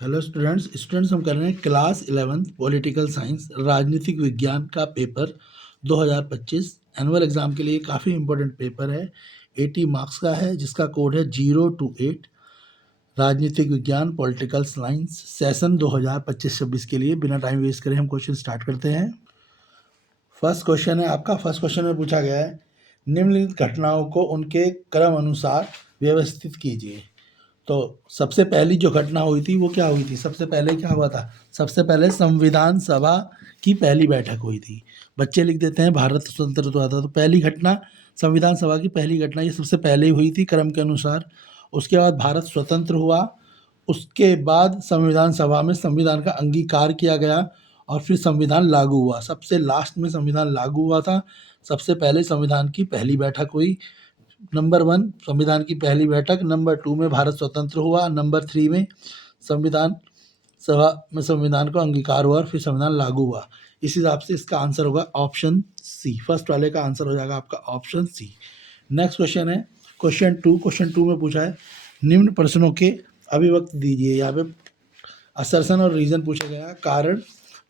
Hello students हम कर रहे हैं क्लास 11 पॉलिटिकल साइंस राजनीतिक विज्ञान का पेपर 2025 एनुअल एग्जाम के लिए काफ़ी इंपॉर्टेंट पेपर है। 80 मार्क्स का है जिसका कोड है 028। राजनीतिक विज्ञान पॉलिटिकल साइंस सेशन 2025-26 के लिए बिना टाइम वेस्ट करें हम क्वेश्चन स्टार्ट करते हैं। फर्स्ट क्वेश्चन है आपका। फर्स्ट क्वेश्चन में पूछा गया है निम्नलिखित घटनाओं को उनके क्रम अनुसार व्यवस्थित कीजिए। तो सबसे पहली जो घटना हुई थी वो क्या हुई थी? सबसे पहले क्या हुआ था? सबसे पहले संविधान सभा की पहली बैठक हुई थी। बच्चे लिख देते हैं भारत स्वतंत्र हुआ था, तो पहली घटना संविधान सभा की पहली घटना ये सबसे पहले ही हुई थी क्रम के अनुसार। उसके बाद भारत स्वतंत्र हुआ, उसके बाद संविधान सभा में संविधान का अंगीकार किया गया और फिर संविधान लागू हुआ। सबसे लास्ट में संविधान लागू हुआ था। सबसे पहले संविधान की पहली बैठक हुई। नंबर 1 संविधान की पहली बैठक, नंबर 2 में भारत स्वतंत्र हुआ, नंबर 3 में संविधान सभा में संविधान का अंगीकार हुआ और फिर संविधान लागू हुआ। इस हिसाब से इसका आंसर होगा ऑप्शन सी। फर्स्ट वाले का आंसर हो जाएगा आपका ऑप्शन सी। नेक्स्ट क्वेश्चन है क्वेश्चन टू में पूछा है निम्न प्रश्नों के अभिव्यक्ति दीजिए। यहाँ पे असर्शन और रीजन पूछा गया है, कारण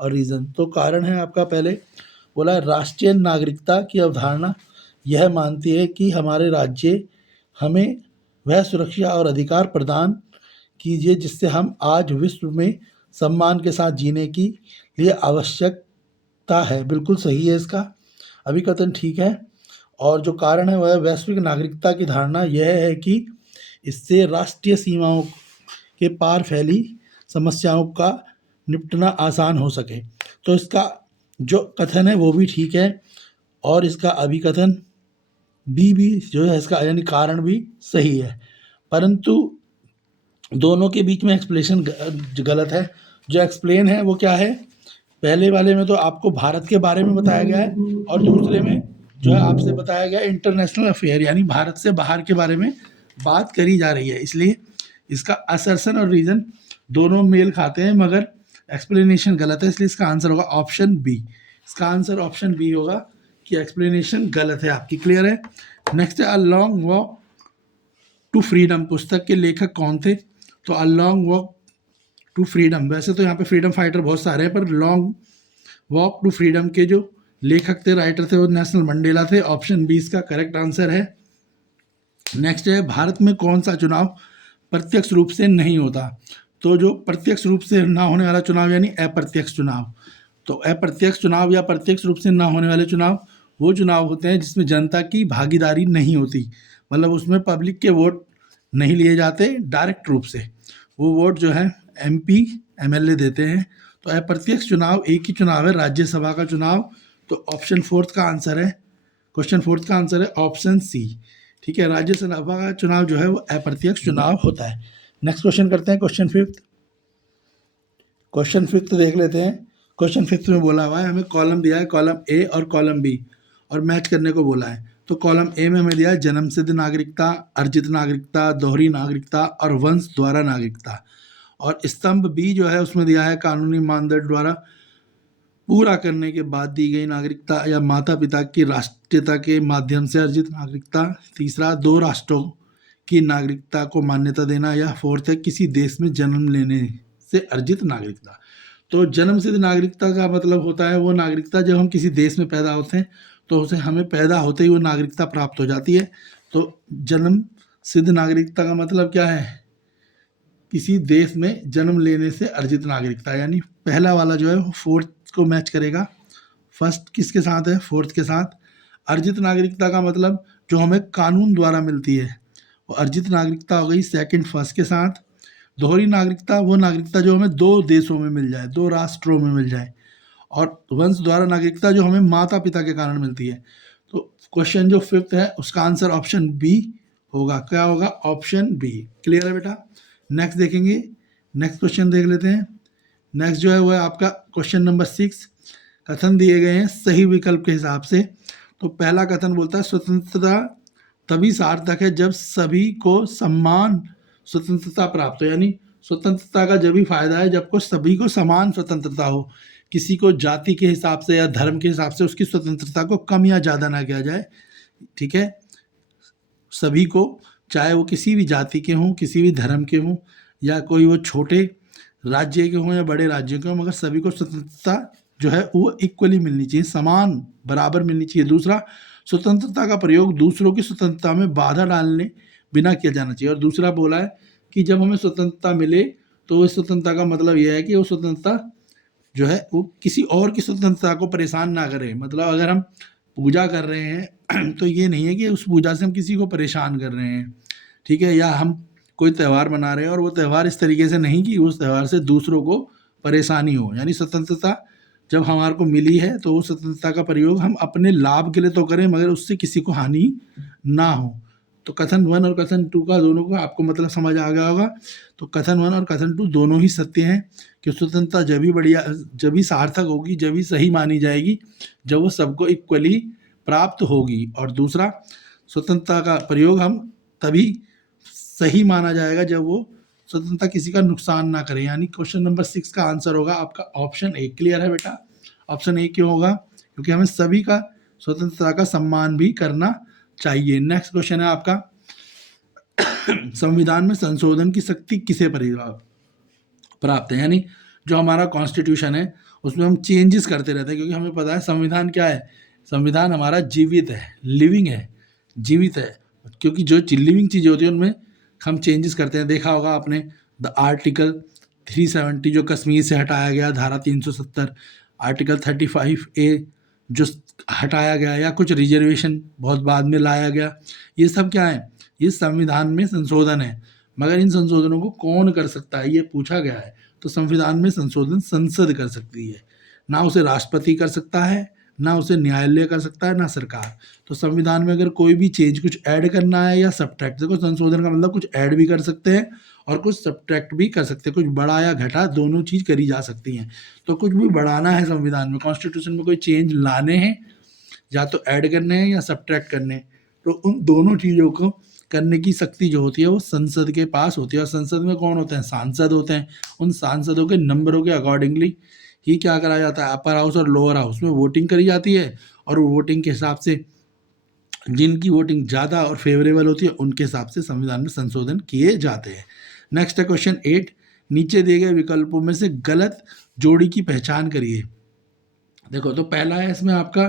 और रीजन। तो कारण है आपका पहले बोला राष्ट्रीय नागरिकता की अवधारणा यह मानती है कि हमारे राज्य हमें वह सुरक्षा और अधिकार प्रदान कीजिए जिससे हम आज विश्व में सम्मान के साथ जीने की लिए आवश्यकता है। बिल्कुल सही है इसका अभिकथन, ठीक है। और जो कारण है वह वैश्विक नागरिकता की धारणा यह है कि इससे राष्ट्रीय सीमाओं के पार फैली समस्याओं का निपटना आसान हो सके। तो इसका जो कथन है वो भी ठीक है और इसका अभिकथन भी जो है इसका यानी कारण भी सही है, परंतु दोनों के बीच में एक्सप्लेनेशन गलत है। जो एक्सप्लेन है वो क्या है? पहले वाले में तो आपको भारत के बारे में बताया गया है और दूसरे में जो है आपसे बताया गया इंटरनेशनल अफेयर यानी भारत से बाहर के बारे में बात करी जा रही है। इसलिए इसका असर्शन और रीजन दोनों मेल खाते हैं मगर एक्सप्लेनेशन गलत है, इसलिए इसका आंसर होगा ऑप्शन बी। इसका आंसर ऑप्शन बी होगा कि एक्सप्लेनेशन गलत है आपकी। क्लियर है। नेक्स्ट है a long walk to freedom पुस्तक के लेखक कौन थे? तो a long walk to freedom, वैसे तो यहाँ पे फ्रीडम फाइटर बहुत सारे हैं पर लॉन्ग वॉक टू फ्रीडम के जो लेखक थे, राइटर थे, वो नेशनल मंडेला थे। ऑप्शन बी इसका करेक्ट आंसर है। नेक्स्ट है भारत में कौन सा चुनाव प्रत्यक्ष रूप से नहीं होता? तो जो प्रत्यक्ष रूप से ना होने वाला चुनाव यानी अप्रत्यक्ष चुनाव। तो अप्रत्यक्ष चुनाव या प्रत्यक्ष रूप से ना होने वाले चुनाव वो चुनाव होते हैं जिसमें जनता की भागीदारी नहीं होती, मतलब उसमें पब्लिक के वोट नहीं लिए जाते डायरेक्ट रूप से, वो वोट जो है एमपी एमएलए देते हैं। तो अप्रत्यक्ष चुनाव एक ही चुनाव है, राज्यसभा का चुनाव। तो ऑप्शन फोर्थ का आंसर है, क्वेश्चन फोर्थ का आंसर है ऑप्शन सी। ठीक है, राज्यसभा का चुनाव जो है वो अप्रत्यक्ष चुनाव होता है। नेक्स्ट क्वेश्चन करते हैं क्वेश्चन फिफ्थ। क्वेश्चन फिफ्थ देख लेते हैं। क्वेश्चन फिफ्थ में बोला हुआ है हमें कॉलम दिया है, कॉलम ए और कॉलम बी, और मैच करने को बोला है। तो कॉलम ए में हमें दिया है जन्मसिद्ध नागरिकता, अर्जित नागरिकता, दोहरी नागरिकता और वंश द्वारा नागरिकता। और स्तंभ बी जो है उसमें दिया है कानूनी मानदंड द्वारा पूरा करने के बाद दी गई नागरिकता या माता पिता की राष्ट्रीयता के माध्यम से अर्जित नागरिकता। तीसरा दो राष्ट्रों की नागरिकता को मान्यता देना, या फोर्थ है किसी देश में जन्म लेने से अर्जित नागरिकता। तो जन्म सिद्ध नागरिकता का मतलब होता है वो नागरिकता जब हम किसी देश में पैदा होते हैं तो उसे हमें पैदा होते ही वो नागरिकता प्राप्त हो जाती है। तो जन्म सिद्ध नागरिकता का मतलब क्या है? किसी देश में जन्म लेने से अर्जित नागरिकता, यानी पहला वाला जो है वो फोर्थ को मैच करेगा। फर्स्ट किसके साथ है? फोर्थ के साथ। अर्जित नागरिकता का मतलब जो हमें कानून द्वारा मिलती है वो अर्जित नागरिकता हो गई सेकंड फर्स्ट के साथ। दोहरी नागरिकता वो नागरिकता जो हमें दो देशों में मिल जाए, दो राष्ट्रों में मिल जाए। और वंश द्वारा नागरिकता जो हमें माता पिता के कारण मिलती है। तो क्वेश्चन जो फिफ्थ है उसका आंसर ऑप्शन बी होगा। क्या होगा? Option B. क्लियर है बेटा। नेक्स्ट देखेंगे, नेक्स्ट क्वेश्चन देख लेते हैं। नेक्स्ट जो है वो है आपका क्वेश्चन नंबर 6। कथन दिए गए हैं सही विकल्प के हिसाब से। तो पहला कथन बोलता है स्वतंत्रता तभी सार्थक है जब सभी को समान स्वतंत्रता प्राप्त हो, यानी स्वतंत्रता का जब भी फायदा है जब को सभी को समान स्वतंत्रता हो, किसी को जाति के हिसाब से या धर्म के हिसाब से उसकी स्वतंत्रता को कम या ज़्यादा ना किया जाए। ठीक है, सभी को, चाहे वो किसी भी जाति के हों, किसी भी धर्म के हों, या कोई वो छोटे राज्य के हों या बड़े राज्यों के हों, मगर सभी को स्वतंत्रता जो है वो इक्वली मिलनी चाहिए, समान बराबर मिलनी चाहिए। दूसरा, स्वतंत्रता का प्रयोग दूसरों की स्वतंत्रता में बाधा डालने बिना किया जाना चाहिए। और दूसरा बोला है कि जब हमें स्वतंत्रता मिले तो उस स्वतंत्रता का मतलब यह है कि वो स्वतंत्रता जो है वो किसी और की स्वतंत्रता को परेशान ना करे। मतलब अगर हम पूजा कर रहे हैं तो ये नहीं है कि उस पूजा से हम किसी को परेशान कर रहे हैं, ठीक है, या हम कोई त्यौहार मना रहे हैं और वो त्यौहार इस तरीके से नहीं कि उस त्यौहार से दूसरों को परेशानी हो। यानी स्वतंत्रता जब हमारे को मिली है तो वो स्वतंत्रता का प्रयोग हम अपने लाभ के लिए तो करें, मगर उससे किसी को हानि ना हो। तो कथन 1 और कथन 2 का दोनों का आपको मतलब समझ आ गया होगा। तो कथन 1 और कथन 2 दोनों ही सत्य हैं कि स्वतंत्रता जब ही सार्थक होगी, जब ही सही मानी जाएगी, जब वो सबको इक्वली प्राप्त होगी। और दूसरा, स्वतंत्रता का प्रयोग हम तभी सही माना जाएगा जब वो स्वतंत्रता किसी का नुकसान ना करे। यानी क्वेश्चन नंबर 6 का आंसर होगा आपका ऑप्शन ए। क्लियर है बेटा? ऑप्शन ए क्यों होगा? क्योंकि हमें सभी का स्वतंत्रता का सम्मान भी करना चाहिए। नेक्स्ट क्वेश्चन है आपका, संविधान में संशोधन की शक्ति किसे प्राप्त है? यानी जो हमारा कॉन्स्टिट्यूशन है उसमें हम चेंजेस करते रहते हैं, क्योंकि हमें पता है संविधान क्या है। संविधान हमारा जीवित है, लिविंग है, जीवित है, क्योंकि जो लिविंग चीज़ें होती है उनमें हम चेंजेस करते हैं। देखा होगा आपने द आर्टिकल 370 जो कश्मीर से हटाया गया, धारा 370, आर्टिकल 35A जो हटाया गया, या कुछ रिजर्वेशन बहुत बाद में लाया गया, ये सब क्या है? ये संविधान में संशोधन है। मगर इन संशोधनों को कौन कर सकता है, ये पूछा गया है। तो संविधान में संशोधन संसद कर सकती है, ना उसे राष्ट्रपति कर सकता है, ना उसे न्यायालय कर सकता है, ना सरकार। तो संविधान में अगर कोई भी चेंज, कुछ ऐड करना है या सब्ट्रैक्ट, देखो संशोधन का मतलब कुछ ऐड भी कर सकते हैं और कुछ सब्ट्रैक्ट भी कर सकते हैं, कुछ बढ़ा या घटा दोनों चीज़ करी जा सकती हैं। तो कुछ भी बढ़ाना है संविधान में, कॉन्स्टिट्यूशन में कोई चेंज लाने हैं, या तो ऐड करने हैं या सब्ट्रैक्ट करने हैं, तो उन दोनों चीज़ों को करने की शक्ति जो होती है वो संसद के पास होती है। और संसद में कौन होते हैं? सांसद होते हैं। उन सांसदों के नंबरों के अकॉर्डिंगली ही क्या करा जाता है, अपर हाउस और लोअर हाउस में वोटिंग करी जाती है, और वो वोटिंग के हिसाब से जिनकी वोटिंग ज़्यादा और फेवरेबल होती है उनके हिसाब से संविधान में संशोधन किए जाते हैं। नेक्स्ट है क्वेश्चन 8, नीचे दिए गए विकल्पों में से गलत जोड़ी की पहचान करिए। देखो, तो पहला है इसमें आपका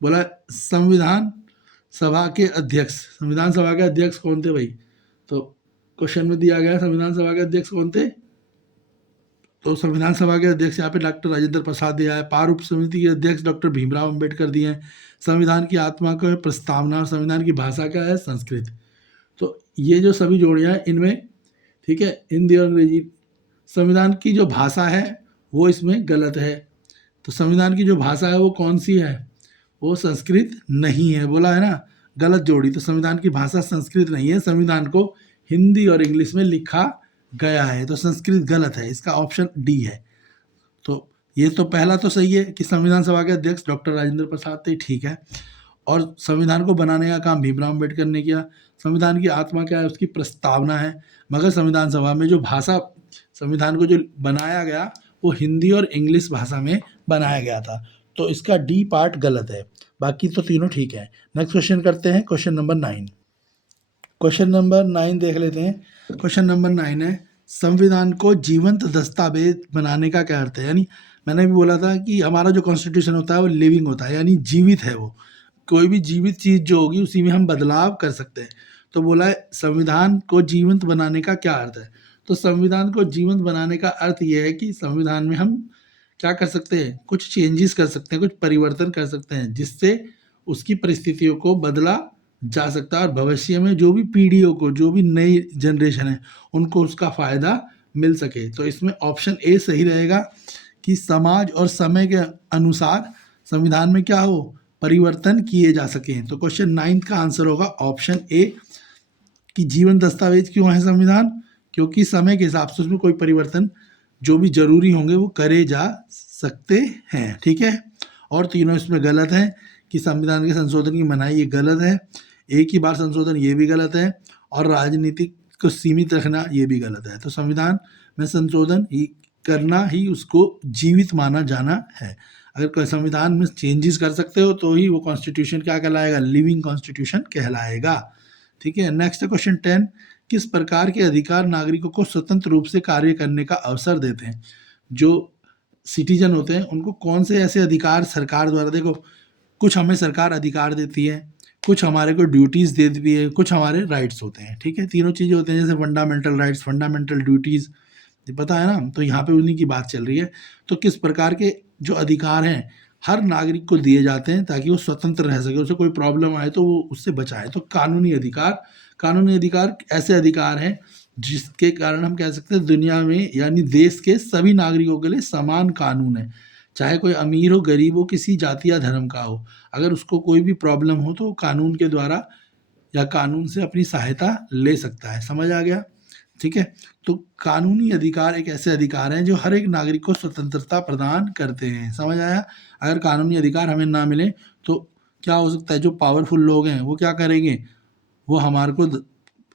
बोला संविधान सभा के अध्यक्ष। संविधान सभा के अध्यक्ष कौन थे भाई? तो क्वेश्चन में दिया गया संविधान सभा के अध्यक्ष कौन थे? तो संविधान सभा के अध्यक्ष यहाँ पे डॉक्टर राजेंद्र प्रसाद दिया है। पार समिति के अध्यक्ष डॉक्टर भीमराव अंबेडकर दिए हैं। संविधान की आत्मा को है प्रस्तावना, और संविधान की भाषा क्या है? संस्कृत। तो ये जो सभी जोड़ियाँ हैं इनमें, ठीक है, हिंदी और अंग्रेजी। संविधान की जो भाषा है वो इसमें गलत है। तो संविधान की जो भाषा है वो कौन सी है? वो संस्कृत नहीं है। बोला है ना, गलत जोड़ी। तो संविधान की भाषा संस्कृत नहीं है, संविधान को हिंदी और इंग्लिश में लिखा गया है, तो संस्कृत गलत है। इसका ऑप्शन डी है। तो ये तो पहला तो सही है कि संविधान सभा के अध्यक्ष डॉक्टर राजेंद्र प्रसाद थे, ठीक है। और संविधान को बनाने का काम भीमराव अम्बेडकर ने किया। संविधान की आत्मा क्या है? उसकी प्रस्तावना है। मगर संविधान सभा में जो भाषा, संविधान को जो बनाया गया वो हिंदी और इंग्लिश भाषा में बनाया गया था। तो इसका डी पार्ट गलत है, बाकी तो तीनों ठीक है। नेक्स्ट क्वेश्चन करते हैं, क्वेश्चन नंबर 9। क्वेश्चन नंबर 9 देख लेते हैं। क्वेश्चन नंबर 9 है, संविधान को जीवंत दस्तावेज बनाने का क्या अर्थ है? यानी मैंने भी बोला था कि हमारा जो कॉन्स्टिट्यूशन होता है वो लिविंग होता है, यानी जीवित है। वो कोई भी जीवित चीज़ जो होगी उसी में हम बदलाव कर सकते हैं। तो बोला है संविधान को जीवंत बनाने का क्या अर्थ है? तो संविधान को जीवंत बनाने का अर्थ ये है कि संविधान में हम क्या कर सकते हैं? कुछ चेंजेस कर सकते हैं, कुछ परिवर्तन कर सकते हैं, जिससे उसकी परिस्थितियों को बदला जा सकता है और भविष्य में जो भी पीढ़ियों को, जो भी नई जनरेशन है, उनको उसका फ़ायदा मिल सके। तो इसमें ऑप्शन ए सही रहेगा कि समाज और समय के अनुसार संविधान में क्या हो? परिवर्तन किए जा सकें। तो क्वेश्चन 9 का आंसर होगा ऑप्शन ए कि जीवन दस्तावेज क्यों है संविधान? क्योंकि समय के हिसाब से उसमें कोई परिवर्तन जो भी जरूरी होंगे वो करे जा सकते हैं, ठीक है। और तीनों इसमें गलत है कि संविधान के संशोधन की मनाही, ये गलत है। एक ही बार संशोधन, ये भी गलत है। और राजनीतिक को सीमित रखना, ये भी गलत है। तो संविधान में संशोधन ही करना ही उसको जीवित माना जाना है। अगर कोई संविधान में चेंजेस कर सकते हो तो ही वो कॉन्स्टिट्यूशन क्या कहलाएगा? लिविंग कॉन्स्टिट्यूशन कहलाएगा, ठीक है। नेक्स्ट क्वेश्चन 10, किस प्रकार के अधिकार नागरिकों को स्वतंत्र रूप से कार्य करने का अवसर देते हैं? जो सिटीजन होते हैं उनको कौन से ऐसे अधिकार सरकार द्वारा, देखो कुछ हमें सरकार अधिकार देती है, कुछ हमारे को ड्यूटीज़ देती है, कुछ हमारे राइट्स होते हैं, ठीक है, तीनों चीज़ें होते हैं, जैसे फंडामेंटल राइट्स, फंडामेंटल ड्यूटीज़, ये पता है ना, तो यहाँ पे उन्हीं की बात चल रही है। तो किस प्रकार के जो अधिकार हैं हर नागरिक को दिए जाते हैं ताकि वो स्वतंत्र रह सके, उसे कोई प्रॉब्लम आए तो वो उससे बचाए। तो कानूनी अधिकार ऐसे अधिकार हैं जिसके कारण हम कह सकते हैं दुनिया में यानी देश के सभी नागरिकों के लिए समान कानून है, चाहे कोई अमीर हो, गरीब हो, किसी जाति या धर्म का हो, अगर उसको कोई भी प्रॉब्लम हो तो कानून के द्वारा या कानून से अपनी सहायता ले सकता है। समझ आ गया? ठीक है। तो कानूनी अधिकार एक ऐसे अधिकार हैं जो हर एक नागरिक को स्वतंत्रता प्रदान करते हैं। समझ आया? अगर कानूनी अधिकार हमें ना मिले तो क्या हो सकता है, जो पावरफुल लोग हैं वो क्या करेंगे, वो हमारे को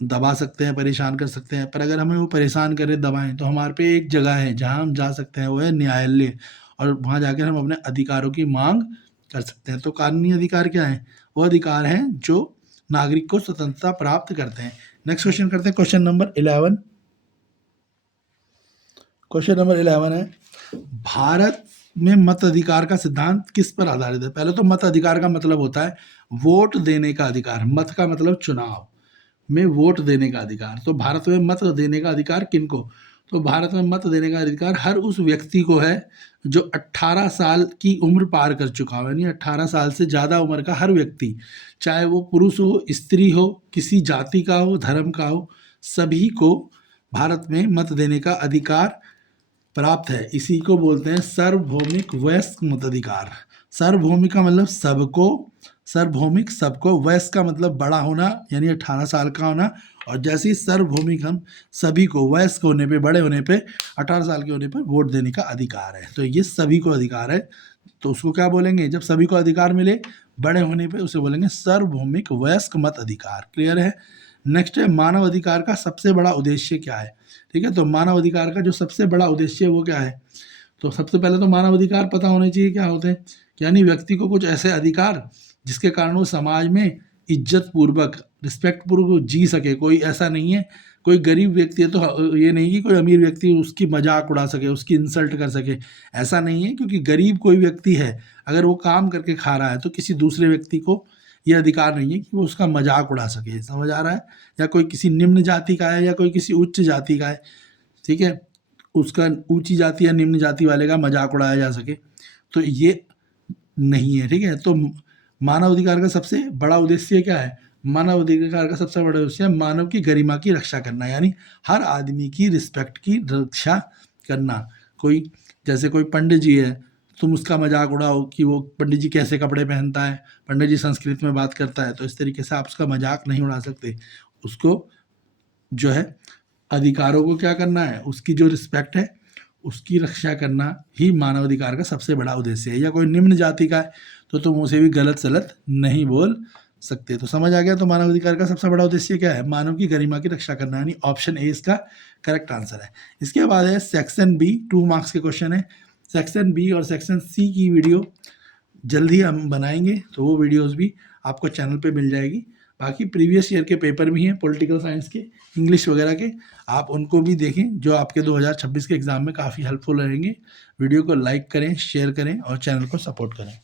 दबा सकते हैं, परेशान कर सकते हैं। पर अगर हमें वो परेशान करें, दबाएं, तो हमारे पे एक जगह है जहां हम जा सकते हैं, वो है न्यायालय, और वहां जाकर हम अपने अधिकारों की मांग कर सकते हैं। तो कानूनी अधिकार क्या है? वो अधिकार हैं जो नागरिक को स्वतंत्रता प्राप्त करते हैं। नेक्स्ट क्वेश्चन करते हैं, क्वेश्चन नंबर 11। क्वेश्चन नंबर 11 है, भारत में मत अधिकार का सिद्धांत किस पर आधारित है? पहले तो मत अधिकार का मतलब होता है वोट देने का अधिकार। मत का मतलब चुनाव में वोट देने का अधिकार। तो भारत में मत देने का अधिकार किनको? तो भारत में मत देने का अधिकार हर उस व्यक्ति को है जो 18 साल की उम्र पार कर चुका हो, यानी 18 साल से ज़्यादा उम्र का हर व्यक्ति, चाहे वो पुरुष हो, स्त्री हो, किसी जाति का हो, धर्म का हो, सभी को भारत में मत देने का अधिकार प्राप्त है। इसी को बोलते हैं सार्वभौमिक वयस्क मताधिकार। सार्वभौमिक का मतलब सबको, सार्वभौमिक सबको, वयस्क का मतलब बड़ा होना यानी 18 साल का होना, और जैसे ही सार्वभौमिक हम सभी को वयस्क होने पे, बड़े होने पे, 18 साल के होने पे वोट देने का अधिकार है। तो ये सभी को अधिकार है, तो उसको क्या बोलेंगे? जब सभी को अधिकार मिले बड़े होने पे, उसे बोलेंगे सार्वभौमिक वयस्क मत अधिकार। क्लियर है? नेक्स्ट है, मानव अधिकार का सबसे बड़ा उद्देश्य क्या है? ठीक है, तो मानव अधिकार का जो सबसे बड़ा उद्देश्य है वो क्या है? तो सबसे पहले तो मानव अधिकार पता होने चाहिए क्या होते हैं, यानी व्यक्ति को कुछ ऐसे अधिकार जिसके कारण वो समाज में इज्जत पूर्वक, रिस्पेक्ट पूर्वक जी सके। कोई ऐसा नहीं है, कोई गरीब व्यक्ति है तो ये नहीं कि कोई अमीर व्यक्ति उसकी मजाक उड़ा सके, उसकी इंसल्ट कर सके, ऐसा नहीं है। क्योंकि गरीब कोई व्यक्ति है, अगर वो काम करके खा रहा है तो किसी दूसरे व्यक्ति को ये अधिकार नहीं है कि वो उसका मजाक उड़ा सके। समझ आ रहा है? या कोई किसी निम्न जाति का है या कोई किसी उच्च जाति का है, ठीक है, उसका ऊंची जाति या निम्न जाति वाले का मजाक उड़ाया जा सके, तो ये नहीं है। ठीक है, तो मानव अधिकार का सबसे बड़ा उद्देश्य क्या है? मानव अधिकार का सबसे बड़ा उद्देश्य है मानव की गरिमा की रक्षा करना, यानी हर आदमी की रिस्पेक्ट की रक्षा करना। कोई जैसे कोई पंडित जी है, तुम उसका मजाक उड़ाओ कि वो पंडित जी कैसे कपड़े पहनता है, पंडित जी संस्कृत में बात करता है, तो इस तरीके से आप उसका मजाक नहीं उड़ा सकते। उसको जो है अधिकारों को क्या करना है, उसकी जो रिस्पेक्ट है उसकी रक्षा करना ही मानव अधिकार का सबसे बड़ा उद्देश्य है। या कोई निम्न जाति का है तो तुम उसे भी गलत सलत नहीं बोल सकते। तो समझ आ गया? तो मानव अधिकार का सबसे बड़ा उद्देश्य क्या है? मानव की गरिमा की रक्षा करना, यानी ऑप्शन ए इसका करेक्ट आंसर है। इसके बाद है सेक्शन बी, 2 मार्क्स के क्वेश्चन है। सेक्शन बी और सेक्शन सी की वीडियो जल्द ही हम बनाएंगे, तो वो वीडियोस भी आपको चैनल पे मिल जाएगी। बाकी प्रीवियस ईयर के पेपर भी हैं पॉलिटिकल साइंस के, इंग्लिश वगैरह के, आप उनको भी देखें जो आपके 2026 के एग्ज़ाम में काफ़ी हेल्पफुल रहेंगे। वीडियो को लाइक करें, शेयर करें और चैनल को सपोर्ट करें।